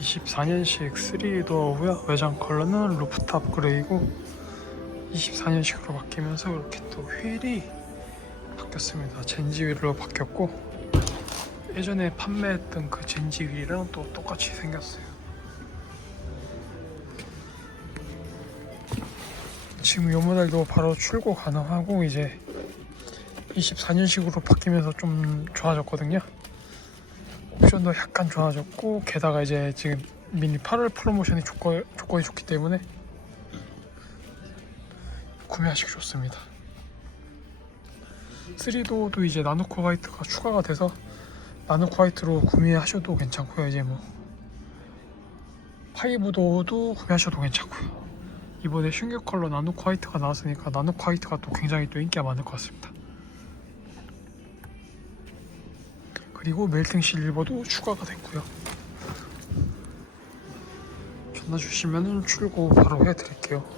24년식 3도어고요. 외장 컬러는 루프탑 그레이고 24년식으로 바뀌면서 이렇게 또 휠이 바뀌었습니다. 젠지 휠로 바뀌었고 예전에 판매했던 그 젠지 휠이랑 또 똑같이 생겼어요. 지금 이 모델도 바로 출고 가능하고 이제 24년식으로 바뀌면서 좀 좋아졌거든요. 옵션도 약간 좋아졌고 게다가 이제 지금 미니 8월 프로모션이 조건, 조건이 좋기 때문에 구매하시기 좋습니다. 3도도 이제 나노코 화이트가 추가가 돼서 나노코 화이트로 구매하셔도 괜찮고요. 이제 뭐 5도도 구매하셔도 괜찮고요. 이번에 신규 컬러 나노코 화이트가 나왔으니까 나노코 화이트가 또 굉장히 또 인기가 많을 것 같습니다. 그리고 멜팅 실버도 추가가 됐고요. 전화 주시면은 출고 바로 해드릴게요.